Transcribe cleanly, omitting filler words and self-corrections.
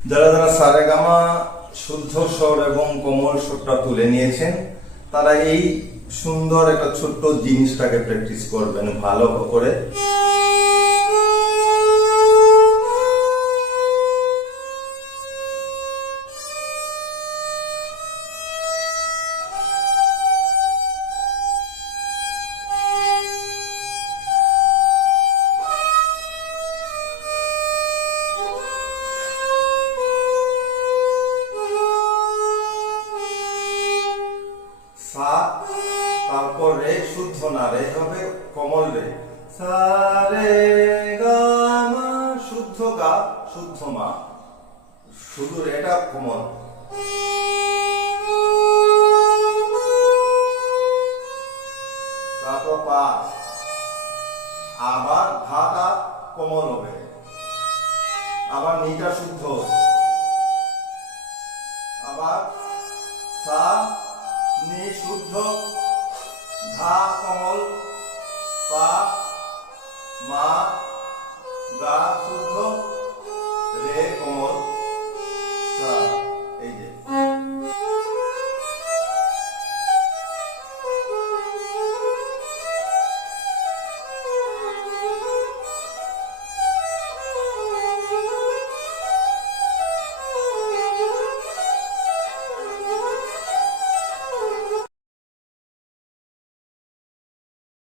যারা যারা সারেগামা শুদ্ধ স্বর এবং কোমল স্বরটা তুলে নিয়েছেন তারা এই সুন্দর একটা ছোট্ট জিনিসটাকে প্র্যাকটিস করবেন ভালো করে। সা, তারপর রে শুদ্ধ না, রে হবে কোমল রে। সা রে গা মা, শুদ্ধ গা শুদ্ধ মা, শুধু রেটা কোমল। তারপর পা, আবার ধাটা কোমল হবে, আবার নিটা শুদ্ধ, আবার সা নি শুদ্ধ, ধা কোমল, পা মা গা শুদ্ধ, রে কোমল, সা।